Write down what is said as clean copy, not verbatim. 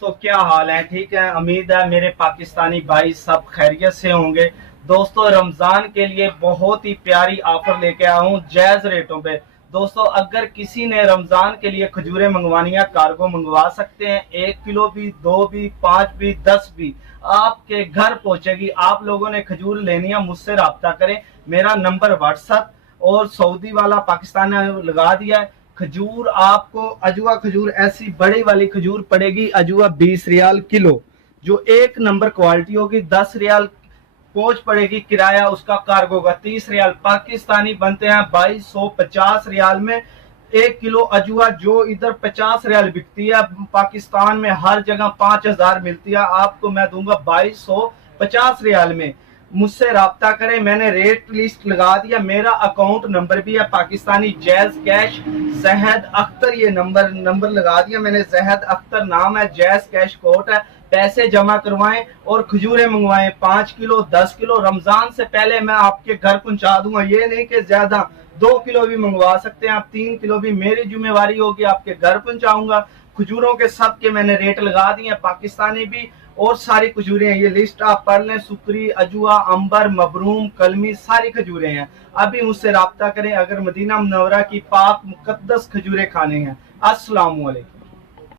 तो क्या हाल है? ठीक है, उम्मीद है मेरे पाकिस्तानी भाई सब खैरियत से होंगे। दोस्तों, रमजान के लिए बहुत ही प्यारी ऑफर लेके आया हूँ जायज रेटों पे। दोस्तों, अगर किसी ने रमजान के लिए खजूरें मंगवानी है, कार्गो मंगवा सकते हैं। 1 किलो भी, 2 भी, 5 भी, 10 भी आपके घर पहुंचेगी। आप लोगों ने खजूर लेनी है, मुझसे राब्ता करें। मेरा नंबर व्हाट्सएप और सऊदी वाला पाकिस्तान ने लगा दिया है। खजूर आपको अजवा खजूर ऐसी बड़ी वाली खजूर पड़ेगी अजवा 20 रियाल किलो, जो एक नंबर क्वालिटी होगी। 10 रियाल पहुंच पड़ेगी, किराया उसका कार्गो का 30 रियाल। पाकिस्तानी बनते हैं 2250 रियाल में 1 किलो अजवा, जो इधर 50 रियाल बिकती है। पाकिस्तान में हर जगह 5000 मिलती है, आपको मैं दूंगा 2250 रियाल में। मुझसे राब्ता करें, मैंने रेट लिस्ट लगा दिया। मेरा अकाउंट नंबर भी है पाकिस्तानी जैज कैश जहद अख्तर, ये नंबर लगा दिया मैंने। जहद अख्तर नाम है, जैज कैश कोड है। पैसे जमा करवाएं और खजूरें मंगवाएं 5 किलो 10 किलो। रमजान से पहले मैं आपके घर पहुंचा दूंगा, ये नहीं कि ज्यादा 2 किलो भी मंगवा सकते हैं आप, 3 किलो भी मेरी जिम्मेवारी होगी, आपके घर पहुंचाऊंगा। खजूरों के सब के मैंने रेट लगा दिए, पाकिस्तानी भी और सारी खजूरें हैं। ये लिस्ट आप पढ़ लें, सुकरी, अजवा, अंबर, मबरूम, कलमी, सारी खजूरें हैं। अभी मुझसे राब्ता करें अगर मदीना मुनव्वरा की पाक मुकद्दस खजूरें खाने हैं। अस्सलाम वालेकुम।